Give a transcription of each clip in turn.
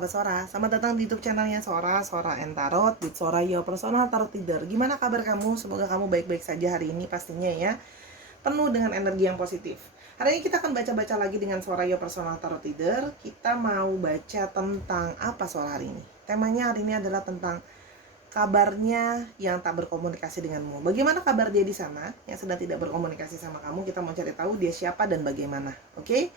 sahabat Sora? Selamat datang di YouTube channelnya Sora, Sora and Tarot, with Sora Your Personal Tarot Reader. Gimana kabar kamu? Semoga kamu baik-baik saja hari ini pastinya ya. Penuh dengan energi yang positif. Hari ini kita akan baca-baca lagi dengan Sora Your Personal Tarot Reader. Kita mau baca tentang apa Sora hari ini? Temanya hari ini adalah tentang kabarnya yang tak berkomunikasi denganmu. Bagaimana kabar dia di sana yang sedang tidak berkomunikasi sama kamu? Kita mau cari tahu dia siapa dan bagaimana. Oke?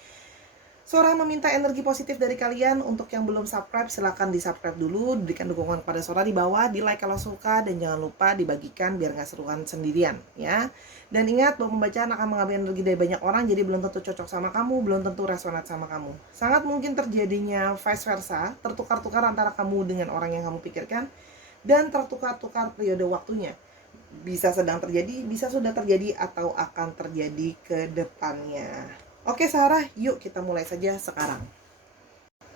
Sora meminta energi positif dari kalian. Untuk yang belum subscribe, silahkan di subscribe dulu. Berikan dukungan kepada Sora di bawah, di like kalau suka, dan jangan lupa dibagikan biar gak seruan sendirian ya. Dan ingat bahwa pembacaan akan mengambil energi dari banyak orang, jadi belum tentu cocok sama kamu, belum tentu resonate sama kamu. Sangat mungkin terjadinya vice versa, tertukar-tukar antara kamu dengan orang yang kamu pikirkan, dan tertukar-tukar periode waktunya. Bisa sedang terjadi, bisa sudah terjadi, atau akan terjadi ke depannya. Oke Sarah, yuk kita mulai saja sekarang.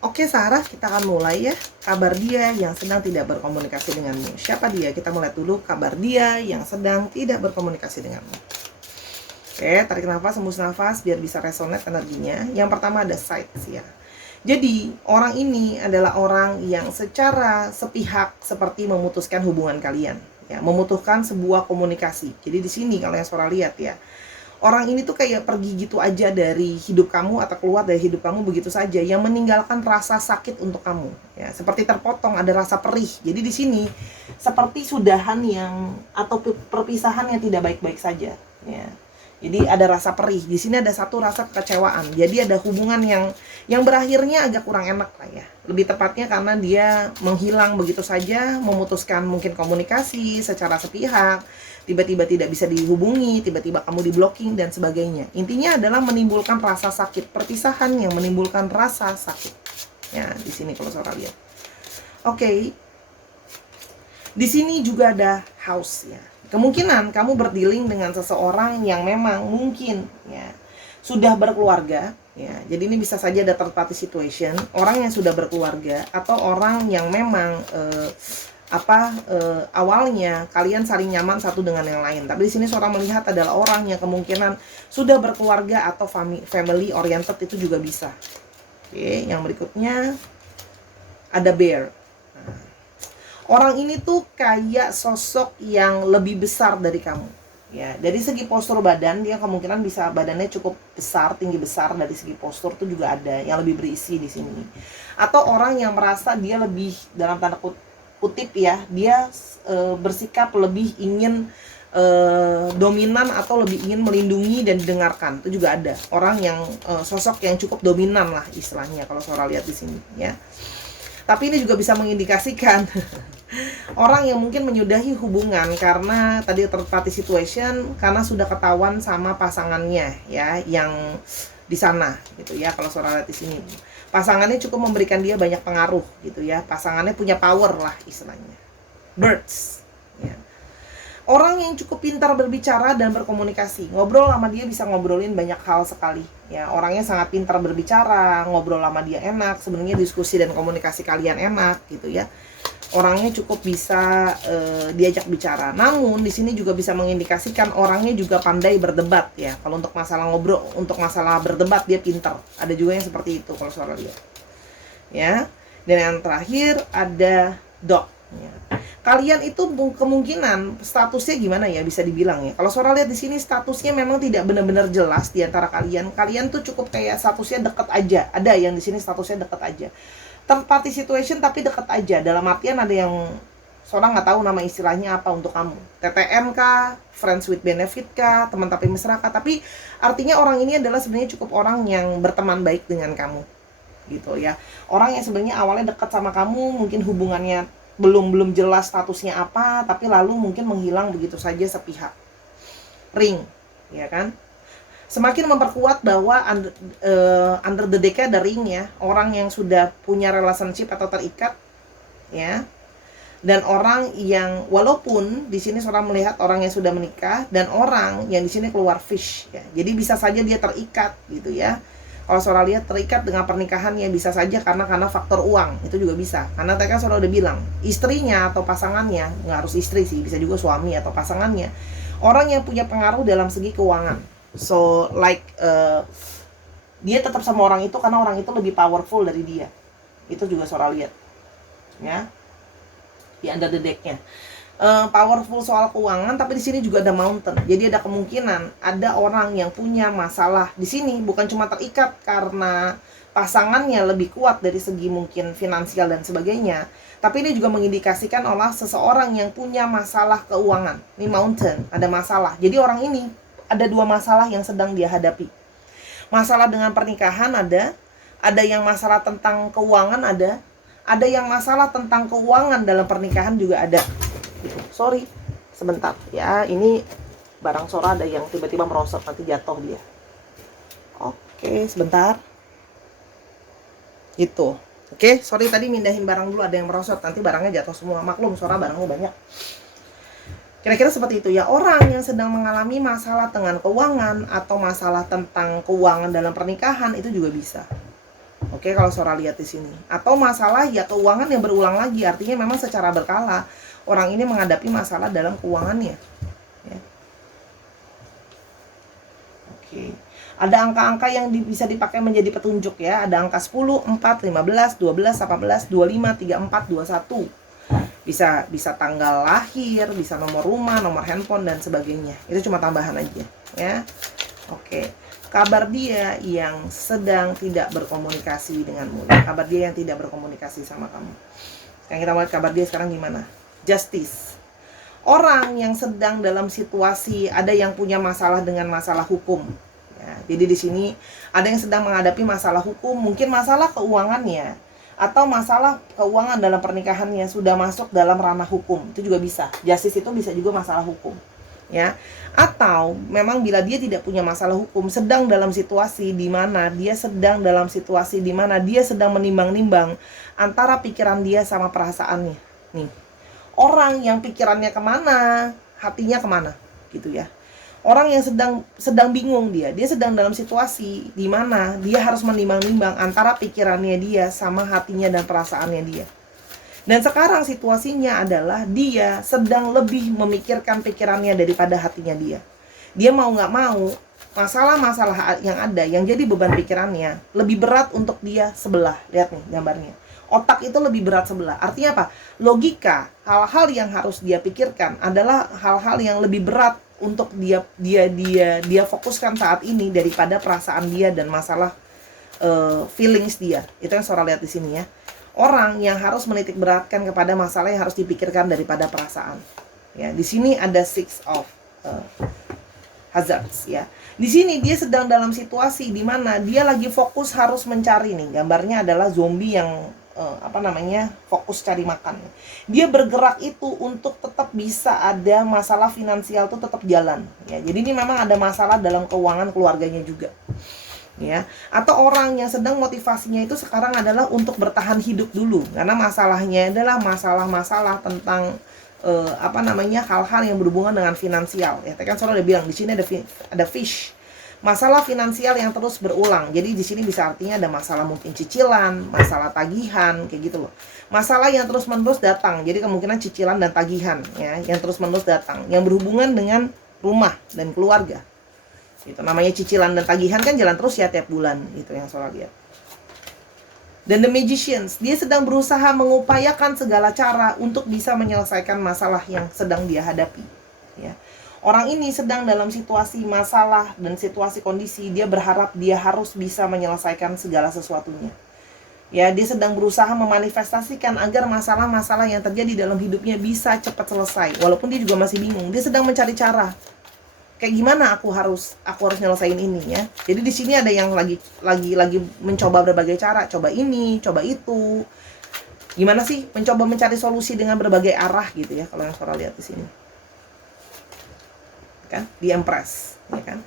Oke Sarah, kita akan mulai ya. Kabar dia yang sedang tidak berkomunikasi denganmu. Siapa dia? Kita mulai dulu kabar dia yang sedang tidak berkomunikasi denganmu. Oke, tarik nafas, hembus nafas biar bisa resonate energinya. Yang pertama ada sides ya. Jadi, orang ini adalah orang yang secara sepihak seperti memutuskan hubungan kalian ya, memutuskan sebuah komunikasi. Jadi di sini kalau yang Sora lihat ya, orang ini tuh kayak pergi gitu aja dari hidup kamu atau keluar dari hidup kamu begitu saja, yang meninggalkan rasa sakit untuk kamu ya, seperti terpotong, ada rasa perih. Jadi di sini seperti sudahan yang atau perpisahan yang tidak baik-baik saja ya. Jadi ada rasa perih. Di sini ada satu rasa kekecewaan. Jadi ada hubungan yang berakhirnya agak kurang enak lah ya. Lebih tepatnya karena dia menghilang begitu saja, memutuskan mungkin komunikasi secara sepihak, tiba-tiba tidak bisa dihubungi, tiba-tiba kamu di-blocking dan sebagainya. Intinya adalah menimbulkan rasa sakit, perpisahan yang menimbulkan rasa sakit. Ya, di sini kalau Sora lihat. Oke. Di sini juga ada house ya. Kemungkinan kamu berdealing dengan seseorang yang memang mungkin ya sudah berkeluarga ya. Jadi ini bisa saja ada third party situation, orang yang sudah berkeluarga atau orang yang memang awalnya kalian saling nyaman satu dengan yang lain. Tapi di sini Sora melihat adalah orang yang kemungkinan sudah berkeluarga atau family oriented, itu juga bisa. Oke, yang berikutnya ada bear. Orang ini tuh kayak sosok yang lebih besar dari kamu ya. Dari segi postur badan, dia kemungkinan bisa badannya cukup besar, tinggi besar. Dari segi postur tuh juga ada yang lebih berisi di sini. Atau orang yang merasa dia lebih, dalam tanda kutip ya, dia bersikap lebih ingin dominan atau lebih ingin melindungi dan didengarkan. Itu juga ada orang yang sosok yang cukup dominan lah istilahnya kalau Sora lihat di sini ya. Tapi ini juga bisa mengindikasikan orang yang mungkin menyudahi hubungan karena tadi third party situation, karena sudah ketahuan sama pasangannya ya yang di sana gitu ya. Kalau Sora lihat di sini, pasangannya cukup memberikan dia banyak pengaruh gitu ya. Pasangannya punya power lah istilahnya. Birds ya. Orang yang cukup pintar berbicara dan berkomunikasi. Ngobrol sama dia bisa ngobrolin banyak hal sekali ya. Orangnya sangat pintar berbicara, ngobrol sama dia enak, sebenarnya diskusi dan komunikasi kalian enak gitu ya. Orangnya cukup bisa diajak bicara. Namun di sini juga bisa mengindikasikan orangnya juga pandai berdebat ya. Kalau untuk masalah ngobrol, untuk masalah berdebat dia pintar. Ada juga yang seperti itu kalau Sora lihat. Ya. Dan yang terakhir ada dog ya. Kalian itu kemungkinan statusnya gimana ya, bisa dibilang ya. Kalau Sora lihat di sini statusnya memang tidak benar-benar jelas di antara kalian. Kalian tuh cukup kayak statusnya deket aja. Ada yang di sini statusnya deket aja. Third party situation tapi deket aja. Dalam artian ada yang Sora nggak tahu nama istilahnya apa untuk kamu. TTM kah, friends with benefit kah, teman tapi mesra kah. Tapi artinya orang ini adalah sebenarnya cukup orang yang berteman baik dengan kamu gitu ya. Orang yang sebenarnya awalnya dekat sama kamu, mungkin hubungannya belum jelas statusnya apa, tapi lalu mungkin menghilang begitu saja sepihak. Ring ya kan, semakin memperkuat bahwa under the deck ada ring ya. Orang yang sudah punya relationship atau terikat ya. Dan orang yang walaupun di sini Sora melihat orang yang sudah menikah, dan orang yang di sini keluar fish ya. Jadi bisa saja dia terikat gitu ya. Kalau Sora lihat terikat dengan pernikahan ya, bisa saja karena faktor uang, itu juga bisa. Karena tadi kan Sora udah bilang, istrinya atau pasangannya, nggak harus istri sih, bisa juga suami atau pasangannya, orang yang punya pengaruh dalam segi keuangan. So like dia tetap sama orang itu karena orang itu lebih powerful dari dia. Itu juga Sora lihat. Ya. Di under the deck-nya. Powerful soal keuangan, tapi di sini juga ada mountain. Jadi ada kemungkinan ada orang yang punya masalah di sini, bukan cuma terikat karena pasangannya lebih kuat dari segi mungkin finansial dan sebagainya, tapi ini juga mengindikasikan oleh seseorang yang punya masalah keuangan. Ini mountain, ada masalah. Jadi orang ini ada dua masalah yang sedang dia hadapi. Masalah dengan pernikahan ada yang masalah tentang keuangan ada yang masalah tentang keuangan dalam pernikahan juga ada. Sorry, sebentar ya, ini barang Sora ada yang tiba-tiba merosot, nanti jatuh dia. Oke, sebentar. Itu. Oke, sorry tadi mindahin barang dulu, ada yang merosot, nanti barangnya jatuh semua. Maklum, Sora barangnya banyak. Kira-kira seperti itu ya. Orang yang sedang mengalami masalah dengan keuangan atau masalah tentang keuangan dalam pernikahan itu juga bisa. Oke, kalau Sora lihat di sini. Atau masalah ya keuangan yang berulang lagi, artinya memang secara berkala orang ini menghadapi masalah dalam keuangannya. Ya. Oke. Ada angka-angka yang bisa dipakai menjadi petunjuk ya. Ada angka 10, 4, 15, 12, 18, 25, 34, 21. Bisa tanggal lahir, bisa nomor rumah, nomor handphone dan sebagainya. Itu cuma tambahan aja ya. Oke. Kabar dia yang sedang tidak berkomunikasi denganmu. Kabar dia yang tidak berkomunikasi sama kamu. Sekarang kita lihat kabar dia sekarang gimana. Justice. Orang yang sedang dalam situasi, ada yang punya masalah dengan masalah hukum. Ya, jadi di sini ada yang sedang menghadapi masalah hukum, mungkin masalah keuangannya atau masalah keuangan dalam pernikahannya sudah masuk dalam ranah hukum. Itu juga bisa. Justice itu bisa juga masalah hukum. Ya, atau memang bila dia tidak punya masalah hukum, sedang dalam situasi di mana dia sedang menimbang-nimbang antara pikiran dia sama perasaannya. Nih, orang yang pikirannya kemana, hatinya kemana, gitu ya. Orang yang sedang bingung dia sedang dalam situasi di mana dia harus menimbang-nimbang antara pikirannya dia sama hatinya dan perasaannya dia. Dan sekarang situasinya adalah dia sedang lebih memikirkan pikirannya daripada hatinya dia. Dia mau nggak mau, masalah-masalah yang ada, yang jadi beban pikirannya, lebih berat untuk dia sebelah. Lihat nih gambarnya. Otak itu lebih berat sebelah. Artinya apa? Logika, hal-hal yang harus dia pikirkan adalah hal-hal yang lebih berat untuk dia fokuskan saat ini daripada perasaan dia dan masalah feelings dia. Itu yang Sora lihat di sini ya. Orang yang harus menitik beratkan kepada masalah yang harus dipikirkan daripada perasaan. Ya, di sini ada six of hazards ya. Di sini dia sedang dalam situasi di mana dia lagi fokus harus mencari nih. Gambarnya adalah zombie yang fokus cari makan. Dia bergerak itu untuk tetap bisa ada masalah finansial tuh tetap jalan. Ya, jadi ini memang ada masalah dalam keuangan keluarganya juga. Ya, atau orang yang sedang motivasinya itu sekarang adalah untuk bertahan hidup dulu karena masalahnya adalah masalah-masalah tentang hal-hal yang berhubungan dengan finansial ya. Tadi kan Sora udah bilang di sini ada fish, masalah finansial yang terus berulang. Jadi di sini bisa artinya ada masalah mungkin cicilan, masalah tagihan kayak gitu loh, masalah yang terus-menerus datang. Jadi kemungkinan cicilan dan tagihan ya yang terus-menerus datang yang berhubungan dengan rumah dan keluarga. Itu namanya cicilan dan tagihan kan jalan terus ya tiap bulan. Itu yang Sora lihat. Dan The Magicians, dia sedang berusaha mengupayakan segala cara untuk bisa menyelesaikan masalah yang sedang dia hadapi. Ya. Orang ini sedang dalam situasi masalah dan situasi kondisi, dia berharap dia harus bisa menyelesaikan segala sesuatunya. Ya, dia sedang berusaha memanifestasikan agar masalah-masalah yang terjadi dalam hidupnya bisa cepat selesai. Walaupun dia juga masih bingung, dia sedang mencari cara. Kayak gimana aku harus nyelesain ini ya. Jadi di sini ada yang lagi mencoba berbagai cara, coba ini, coba itu. Gimana sih mencoba mencari solusi dengan berbagai arah gitu ya kalau yang Sora lihat di sini. Kan? Di Empress, ya kan?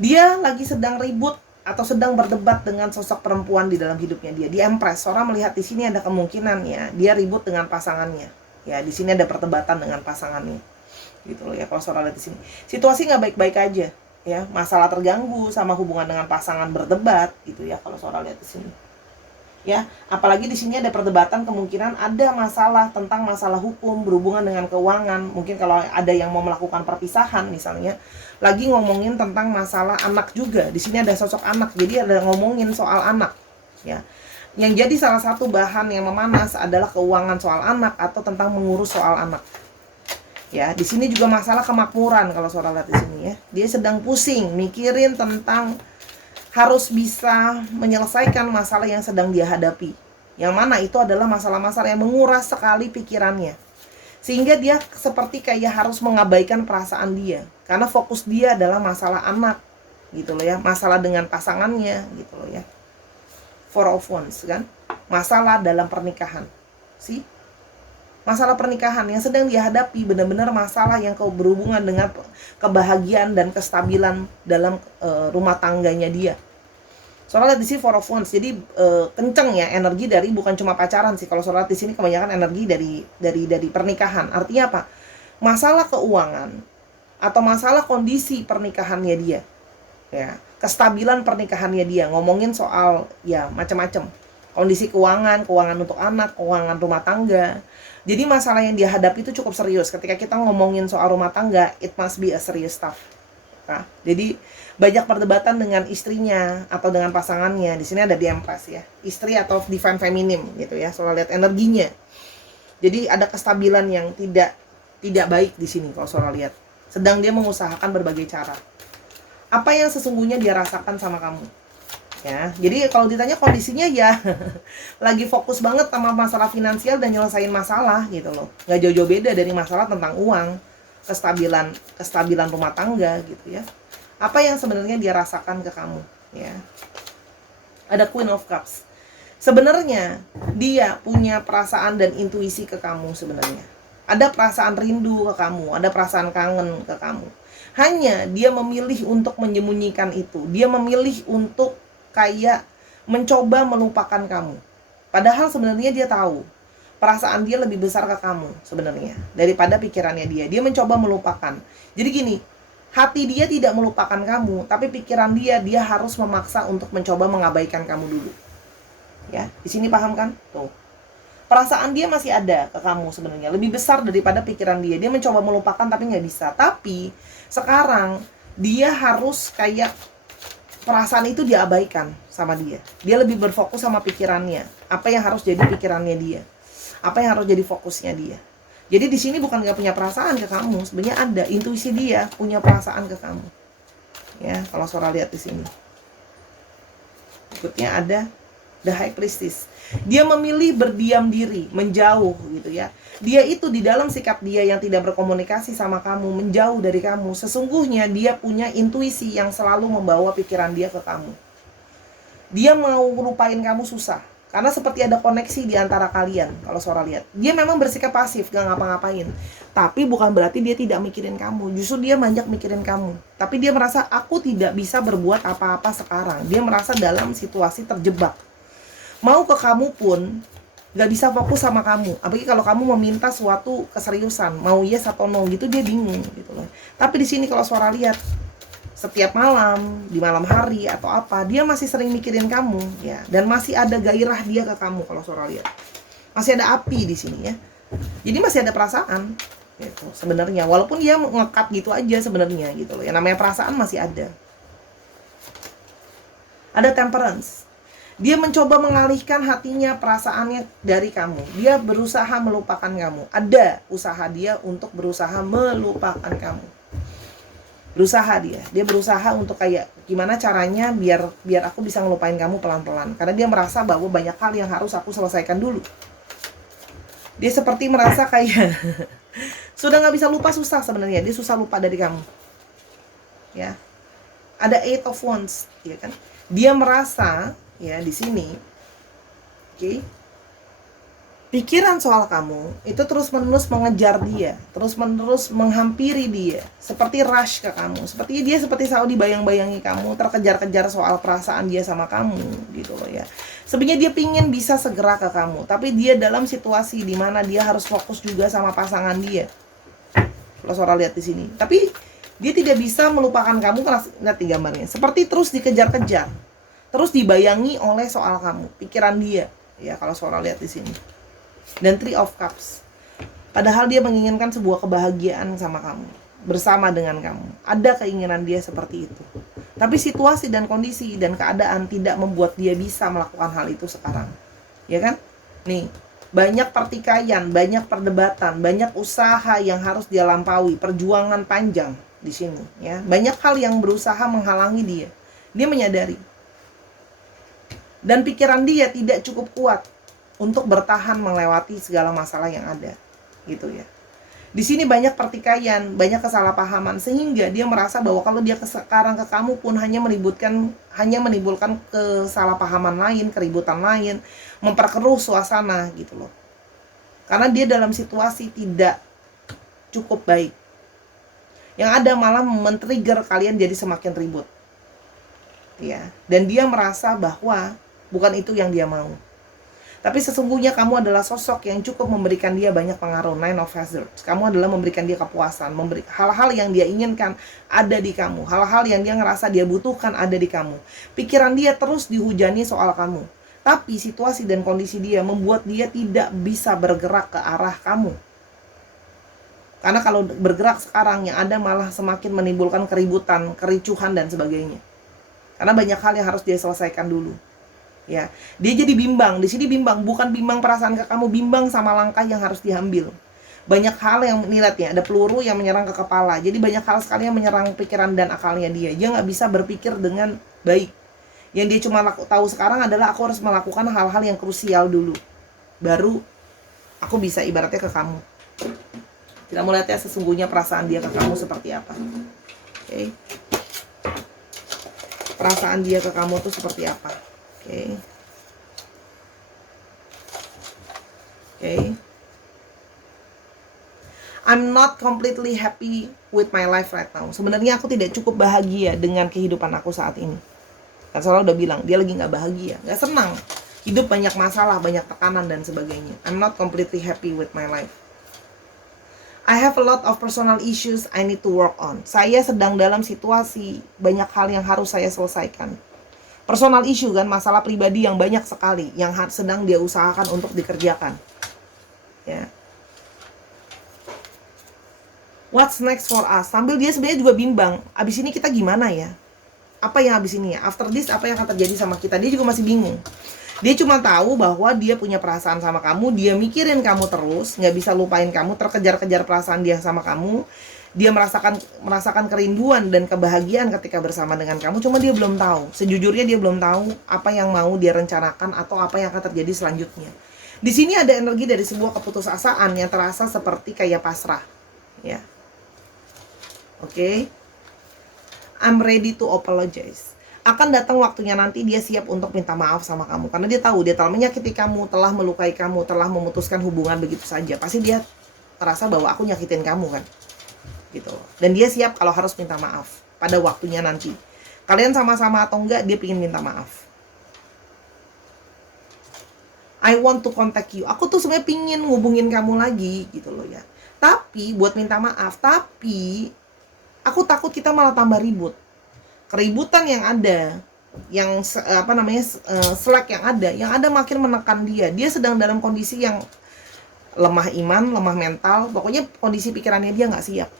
Dia lagi sedang ribut atau sedang berdebat dengan sosok perempuan di dalam hidupnya dia. Di Empress, Sora melihat di sini ada kemungkinan ya, dia ribut dengan pasangannya. Ya, di sini ada perdebatan dengan pasangannya. Gitu loh ya kalau Sora lihat di sini. Situasi nggak baik-baik aja ya, masalah terganggu sama hubungan dengan pasangan berdebat gitu ya kalau Sora lihat di sini. Ya, apalagi di sini ada perdebatan, kemungkinan ada masalah tentang masalah hukum berhubungan dengan keuangan. Mungkin kalau ada yang mau melakukan perpisahan misalnya, lagi ngomongin tentang masalah anak juga. Di sini ada sosok anak. Jadi ada ngomongin soal anak ya. Yang jadi salah satu bahan yang memanas adalah keuangan soal anak atau tentang mengurus soal anak. Ya, di sini juga masalah kemakmuran kalau saudara lihat di sini ya. Dia sedang pusing mikirin tentang harus bisa menyelesaikan masalah yang sedang dia hadapi. Yang mana itu adalah masalah-masalah yang menguras sekali pikirannya. Sehingga dia seperti kayak harus mengabaikan perasaan dia. Karena fokus dia adalah masalah anak gitu loh ya, masalah dengan pasangannya gitu loh ya. Four of Wands kan, masalah dalam pernikahan. sih Masalah pernikahan yang sedang dihadapi benar-benar masalah yang berhubungan dengan kebahagiaan dan kestabilan dalam rumah tangganya dia. Soalnya di sini Four of Wands, jadi kenceng ya energi dari bukan cuma pacaran sih. Kalau soalnya di sini kebanyakan energi dari pernikahan. Artinya apa? Masalah keuangan atau masalah kondisi pernikahannya dia. Ya, kestabilan pernikahannya dia. Ngomongin soal ya macam-macam. Kondisi keuangan untuk anak, keuangan rumah tangga. Jadi masalah yang dia hadapi itu cukup serius. Ketika kita ngomongin soal rumah tangga, it must be a serious stuff. Nah, jadi banyak perdebatan dengan istrinya atau dengan pasangannya. Di sini ada di Empress ya, istri atau divine feminine gitu ya. Soal lihat energinya. Jadi ada kestabilan yang tidak baik di sini kalau soal lihat. Sedang dia mengusahakan berbagai cara. Apa yang sesungguhnya dia rasakan sama kamu? Ya, jadi kalau ditanya kondisinya ya lagi fokus banget sama masalah finansial dan nyelesain masalah gitu loh. Nggak jauh-jauh beda dari masalah tentang uang, kestabilan rumah tangga gitu ya. Apa yang sebenarnya dia rasakan ke kamu ya. Ada Queen of Cups. Sebenarnya dia punya perasaan dan intuisi ke kamu sebenarnya. Ada perasaan rindu ke kamu, ada perasaan kangen ke kamu. Hanya dia memilih untuk menyembunyikan itu. Dia memilih untuk kayak mencoba melupakan kamu. Padahal sebenarnya dia tahu perasaan dia lebih besar ke kamu sebenarnya daripada pikirannya dia. Dia mencoba melupakan. Jadi gini, hati dia tidak melupakan kamu, tapi pikiran dia harus memaksa untuk mencoba mengabaikan kamu dulu. Ya, di sini paham kan? Tuh. Perasaan dia masih ada ke kamu sebenarnya, lebih besar daripada pikiran dia. Dia mencoba melupakan tapi nggak bisa. Tapi sekarang dia harus kayak perasaan itu diabaikan sama dia. Dia lebih berfokus sama pikirannya. Apa yang harus jadi pikirannya dia? Apa yang harus jadi fokusnya dia? Jadi di sini bukan nggak punya perasaan ke kamu, sebenarnya ada intuisi dia punya perasaan ke kamu. Ya, kalau Sora lihat di sini. Berikutnya ada The High Priestess. Dia memilih berdiam diri, menjauh gitu ya. Dia itu di dalam sikap dia yang tidak berkomunikasi sama kamu, menjauh dari kamu. Sesungguhnya dia punya intuisi yang selalu membawa pikiran dia ke kamu. Dia mau lupain kamu susah, karena seperti ada koneksi di antara kalian. Kalau Sora lihat, dia memang bersikap pasif, gak ngapa-ngapain. Tapi bukan berarti dia tidak mikirin kamu. Justru dia banyak mikirin kamu. Tapi dia merasa aku tidak bisa berbuat apa-apa sekarang. Dia merasa dalam situasi terjebak. Mau ke kamu pun gak bisa fokus sama kamu. Apalagi kalau kamu meminta suatu keseriusan, mau yes atau no gitu, dia bingung gitu loh. Tapi di sini kalau Sora lihat, setiap malam, di malam hari atau apa, dia masih sering mikirin kamu ya, dan masih ada gairah dia ke kamu kalau Sora lihat. Masih ada api di sini ya. Jadi masih ada perasaan gitu sebenarnya, walaupun dia ngekat gitu aja sebenarnya gitu loh. Yang namanya perasaan masih ada. Ada Temperance. Dia mencoba mengalihkan hatinya, perasaannya dari kamu. Dia berusaha melupakan kamu. Ada usaha dia untuk berusaha melupakan kamu. Berusaha dia berusaha untuk kayak gimana caranya biar aku bisa ngelupain kamu pelan-pelan. Karena dia merasa bahwa banyak hal yang harus aku selesaikan dulu. Dia seperti merasa kayak sudah nggak bisa lupa, susah sebenarnya. Dia susah lupa dari kamu. Ya. Ada Eight of Wands, ya kan? Dia merasa ya di sini, oke, pikiran soal kamu itu terus-menerus mengejar dia, terus-menerus menghampiri dia, seperti rush ke kamu, seperti dia selalu dibayang-bayangi kamu, terkejar-kejar soal perasaan dia sama kamu, gitu loh ya. Sebenarnya dia pingin bisa segera ke kamu, tapi dia dalam situasi di mana dia harus fokus juga sama pasangan dia. Kalau Sora lihat di sini, tapi dia tidak bisa melupakan kamu karena lihat di gambarnya, seperti terus dikejar-kejar. Terus dibayangi oleh soal kamu, pikiran dia. Ya, kalau Sora lihat di sini. Dan Three of Cups. Padahal dia menginginkan sebuah kebahagiaan sama kamu, bersama dengan kamu. Ada keinginan dia seperti itu. Tapi situasi dan kondisi dan keadaan tidak membuat dia bisa melakukan hal itu sekarang. Ya kan? Nih, banyak pertikaian, banyak perdebatan, banyak usaha yang harus dia lampaui, perjuangan panjang di sini, ya. Banyak hal yang berusaha menghalangi dia. Dia menyadari. Dan pikiran dia tidak cukup kuat untuk bertahan melewati segala masalah yang ada, gitu ya. Di sini banyak pertikaian, banyak kesalahpahaman, sehingga dia merasa bahwa kalau dia sekarang ke kamu pun hanya menimbulkan kesalahpahaman lain, keributan lain, memperkeruh suasana gitu loh. Karena dia dalam situasi tidak cukup baik. Yang ada malah men-trigger kalian jadi semakin ribut. Ya, dan dia merasa bahwa bukan itu yang dia mau. Tapi sesungguhnya kamu adalah sosok yang cukup memberikan dia banyak pengaruh. Nine of Swords. Kamu adalah memberikan dia kepuasan, memberi hal-hal yang dia inginkan ada di kamu, hal-hal yang dia ngerasa dia butuhkan ada di kamu. Pikiran dia terus dihujani soal kamu. Tapi situasi dan kondisi dia membuat dia tidak bisa bergerak ke arah kamu. Karena kalau bergerak sekarang yang ada malah semakin menimbulkan keributan, kericuhan dan sebagainya. Karena banyak hal yang harus dia selesaikan dulu. Ya, dia jadi bimbang. Di sini bimbang, bukan bimbang perasaan ke kamu, bimbang sama langkah yang harus diambil. Banyak hal yang nilatnya, ada peluru yang menyerang ke kepala. Jadi banyak hal sekali yang menyerang pikiran dan akalnya dia. Dia nggak bisa berpikir dengan baik. Yang dia cuma tahu sekarang adalah aku harus melakukan hal-hal yang krusial dulu. Baru aku bisa ibaratnya ke kamu. Kita mau lihat ya sesungguhnya perasaan dia ke kamu seperti apa. Oke. Perasaan dia ke kamu tuh seperti apa. Oke. I'm not completely happy with my life right now. Sebenarnya aku tidak cukup bahagia dengan kehidupan aku saat ini. Kan Sora udah bilang, dia lagi nggak bahagia, nggak senang. Hidup banyak masalah, banyak tekanan dan sebagainya. I'm not completely happy with my life. I have a lot of personal issues I need to work on. Saya sedang dalam situasi banyak hal yang harus saya selesaikan. Personal issue kan, masalah pribadi yang banyak sekali yang sedang dia usahakan untuk dikerjakan. Ya. What's next for us? Sambil dia sebenarnya juga bimbang, abis ini kita gimana ya? Apa yang abis ini ya? After this apa yang akan terjadi sama kita? Dia juga masih bingung. Dia cuma tahu bahwa dia punya perasaan sama kamu, dia mikirin kamu terus, nggak bisa lupain kamu, terkejar-kejar perasaan dia sama kamu. Dia merasakan kerinduan dan kebahagiaan ketika bersama dengan kamu, cuma dia belum tahu. Sejujurnya dia belum tahu apa yang mau dia rencanakan atau apa yang akan terjadi selanjutnya. Di sini ada energi dari sebuah keputusasaan yang terasa seperti kayak pasrah, ya. Oke. I'm ready to apologize. Akan datang waktunya nanti dia siap untuk minta maaf sama kamu, karena dia tahu dia telah menyakiti kamu, telah melukai kamu, telah memutuskan hubungan begitu saja. Pasti dia terasa bahwa aku nyakitin kamu kan. Gitu. Dan dia siap kalau harus minta maaf pada waktunya nanti. Kalian sama-sama atau enggak, dia pengen minta maaf. I want to contact you. Aku tuh sebenarnya pingin ngubungin kamu lagi gitu loh ya. Tapi buat minta maaf, tapi aku takut kita malah tambah ribut. Keributan yang ada, yang slack yang ada makin menekan dia. Dia sedang dalam kondisi yang lemah iman, lemah mental, pokoknya kondisi pikirannya dia nggak siap.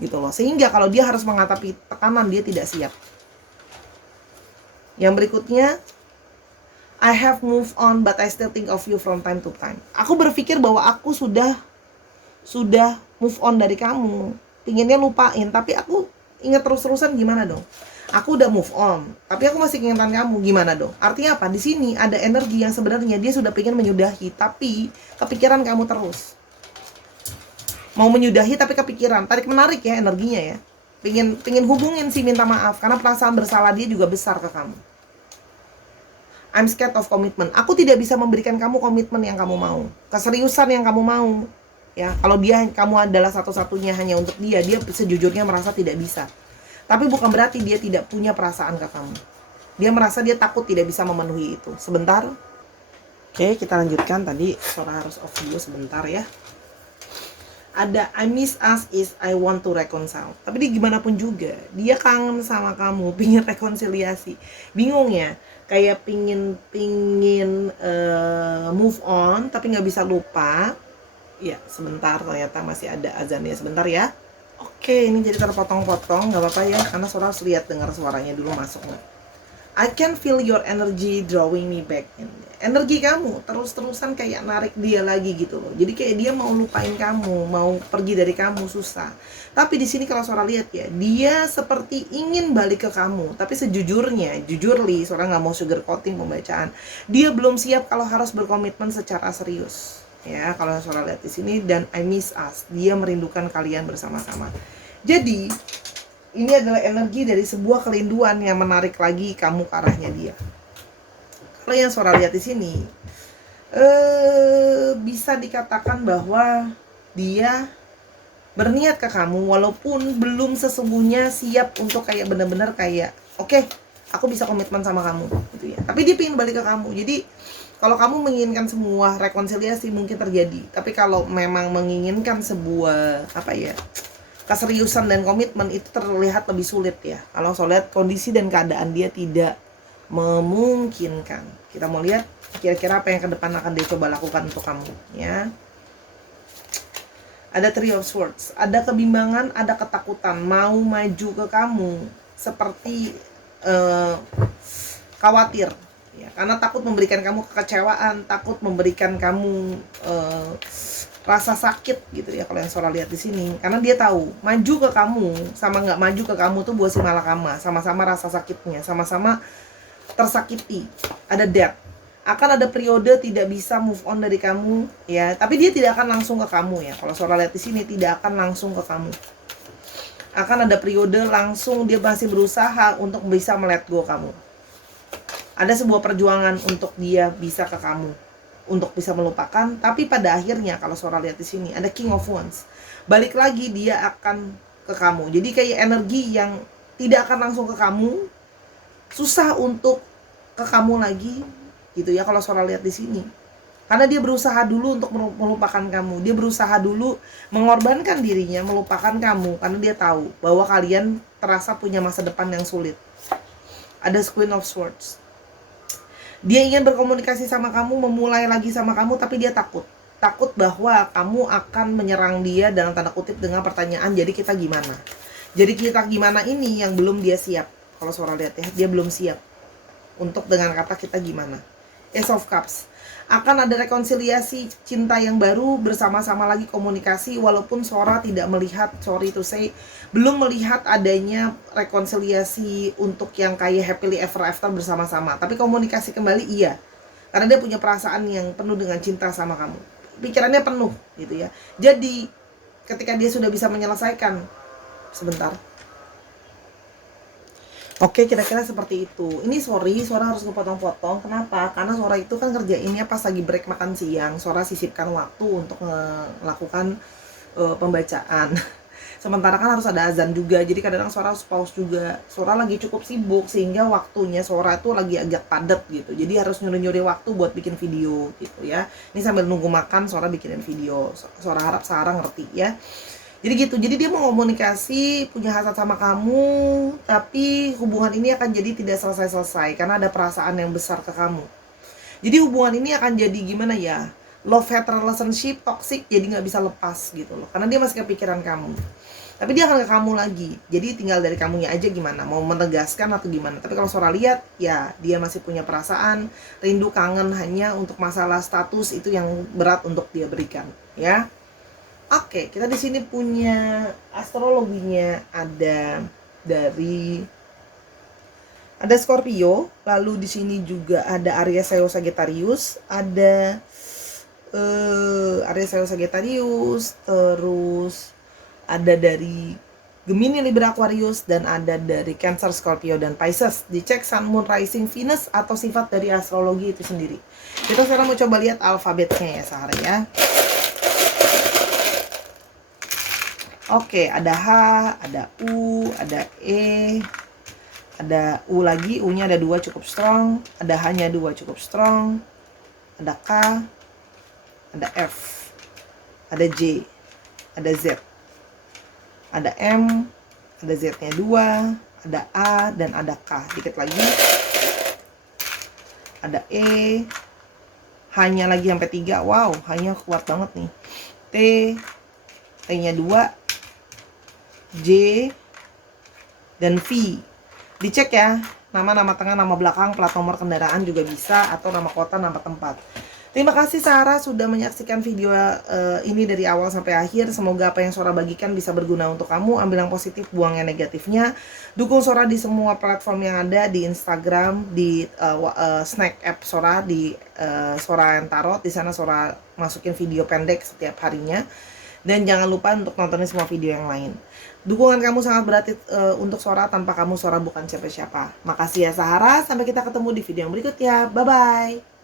Gitu loh. Sehingga kalau dia harus menghadapi tekanan, dia tidak siap. Yang berikutnya, I have moved on but I still think of you from time to time. Aku berpikir bahwa aku sudah move on dari kamu. Pinginnya lupain, tapi aku ingat terus-terusan, gimana dong? Aku udah move on, tapi aku masih keingetan kamu, gimana dong? Artinya apa? Di sini ada energi yang sebenarnya dia sudah pengen menyudahi, tapi kepikiran kamu terus. Mau menyudahi tapi kepikiran, tarik menarik ya energinya ya. Pengen hubungin sih, minta maaf karena perasaan bersalah dia juga besar ke kamu. I'm scared of commitment. Aku tidak bisa memberikan kamu komitmen yang kamu mau, keseriusan yang kamu mau. Ya, kalau kamu adalah satu-satunya hanya untuk dia sejujurnya merasa tidak bisa. Tapi bukan berarti dia tidak punya perasaan ke kamu. Dia merasa dia takut tidak bisa memenuhi itu. Sebentar. Oke, kita lanjutkan. Tadi Sora harus off dulu sebentar ya. Ada I miss us is I want to reconcile. Tapi dia gimana pun juga, dia kangen sama kamu, pingin rekonsiliasi. Bingung ya? Kayak pingin move on tapi nggak bisa lupa. Ya, sebentar, ternyata masih ada azannya. Sebentar ya. Oke, ini jadi terpotong-potong, nggak apa-apa ya, karena Sora harus lihat dengar suaranya dulu masuk nggak. I can feel your energy drawing me back. Energi kamu terus-terusan kayak narik dia lagi gitu loh. Jadi kayak dia mau lupain kamu, mau pergi dari kamu, susah. Tapi di sini kalau Sora lihat ya, dia seperti ingin balik ke kamu. Tapi sejujurnya, jujurly, Sora nggak mau sugarcoating pembacaan. Dia belum siap kalau harus berkomitmen secara serius. Ya, kalau Sora lihat di sini, dan I miss us. Dia merindukan kalian bersama-sama. Jadi ini adalah energi dari sebuah kerinduan yang menarik lagi kamu ke arahnya dia. Kalau yang Sora lihat di sini, bisa dikatakan bahwa dia berniat ke kamu walaupun belum sesungguhnya siap untuk kayak benar-benar kayak oke, aku bisa komitmen sama kamu gitu ya. Tapi dia pengen balik ke kamu. Jadi kalau kamu menginginkan semua rekonsiliasi mungkin terjadi. Tapi kalau memang menginginkan sebuah apa ya, keseriusan dan komitmen itu terlihat lebih sulit ya. Kalau saya lihat kondisi dan keadaan dia tidak memungkinkan. Kita mau lihat kira-kira apa yang ke depan akan dia coba lakukan untuk kamu ya. Ada Three of Swords, ada kebimbangan, ada ketakutan, mau maju ke kamu seperti khawatir ya, karena takut memberikan kamu kekecewaan, takut memberikan kamu rasa sakit gitu ya kalau yang Sora lihat di sini. Karena dia tahu maju ke kamu sama nggak maju ke kamu tuh buah si malakama, sama-sama rasa sakitnya, sama-sama tersakiti. Ada death, akan ada periode tidak bisa move on dari kamu ya, tapi dia tidak akan langsung ke kamu ya. Kalau Sora lihat di sini tidak akan langsung ke kamu. Akan ada periode langsung dia masih berusaha untuk bisa let go kamu. Ada sebuah perjuangan untuk dia bisa ke kamu, untuk bisa melupakan, tapi pada akhirnya kalau Sora lihat di sini ada King of Wands. Balik lagi dia akan ke kamu. Jadi kayak energi yang tidak akan langsung ke kamu, susah untuk ke kamu lagi gitu ya kalau Sora lihat di sini. Karena dia berusaha dulu untuk melupakan kamu. Dia berusaha dulu mengorbankan dirinya melupakan kamu karena dia tahu bahwa kalian terasa punya masa depan yang sulit. Ada Queen of Swords. Dia ingin berkomunikasi sama kamu, memulai lagi sama kamu, tapi dia takut. Takut bahwa kamu akan menyerang dia dalam tanda kutip dengan pertanyaan, jadi kita gimana? Jadi kita gimana ini yang belum dia siap. Kalau Sora lihat ya, dia belum siap untuk dengan kata kita gimana. Ace of Cups. Akan ada rekonsiliasi cinta yang baru, bersama-sama lagi komunikasi, walaupun Sora tidak melihat, sorry to say, belum melihat adanya rekonsiliasi untuk yang kayak happily ever after bersama-sama. Tapi komunikasi kembali iya, karena dia punya perasaan yang penuh dengan cinta sama kamu. Pikirannya penuh gitu ya. Jadi ketika dia sudah bisa menyelesaikan, sebentar. Oke, kira-kira seperti itu. Ini sorry, Sora harus kepotong-potong. Kenapa? Karena Sora itu kan kerjainnya pas lagi break makan siang. Sora sisipkan waktu untuk melakukan pembacaan. Sementara kan harus ada azan juga. Jadi kadang-kadang Sora harus pause juga. Sora lagi cukup sibuk sehingga waktunya Sora itu lagi agak padat gitu. Jadi harus nyuri-nyuri waktu buat bikin video gitu ya. Ini sambil nunggu makan Sora bikinin video. Sora harap Sarah ngerti ya. Jadi gitu, jadi dia mau komunikasi, punya hasrat sama kamu, tapi hubungan ini akan jadi tidak selesai-selesai karena ada perasaan yang besar ke kamu. Jadi hubungan ini akan jadi gimana ya, love-hate relationship, toxic, jadi nggak bisa lepas gitu loh, karena dia masih kepikiran kamu. Tapi dia akan ke kamu lagi, jadi tinggal dari kamunya aja gimana, mau menegaskan atau gimana. Tapi kalau Sora lihat, ya dia masih punya perasaan, rindu, kangen, hanya untuk masalah status itu yang berat untuk dia berikan, ya. Oke, kita di sini punya astrologinya, ada Scorpio, lalu di sini juga ada Aries, Leo, Sagittarius, ada Aries, Leo, Sagittarius, terus ada dari Gemini, Libra, Aquarius, dan ada dari Cancer, Scorpio, dan Pisces. Dicek Sun, Moon, Rising, Venus atau sifat dari astrologi itu sendiri. Kita sekarang mau coba lihat alfabetnya ya, Sarah ya. Oke, ada H, ada U, ada E, ada U lagi, U-nya ada 2 cukup strong, ada H-nya 2 cukup strong, ada K, ada F, ada J, ada Z, ada M, ada Z-nya 2, ada A, dan ada K. Dikit lagi, ada E, H-nya lagi sampai 3, wow, H-nya kuat banget nih, T, T-nya 2, J, dan V. Dicek ya, nama tengah, nama belakang, plat nomor kendaraan juga bisa, atau nama kota, nama tempat. Terima kasih Sarah sudah menyaksikan video ini dari awal sampai akhir. Semoga apa yang Sora bagikan bisa berguna untuk kamu. Ambil yang positif, buang yang negatifnya. Dukung Sora di semua platform yang ada, di Instagram, di Snack app Sora, di Sora yang Tarot. Di sana Sora masukin video pendek setiap harinya. Dan jangan lupa untuk nontonin semua video yang lain. Dukungan kamu sangat berarti untuk Sora. Tanpa kamu Sora bukan siapa-siapa. Makasih ya Sahara. Sampai kita ketemu di video yang berikutnya. Bye-bye.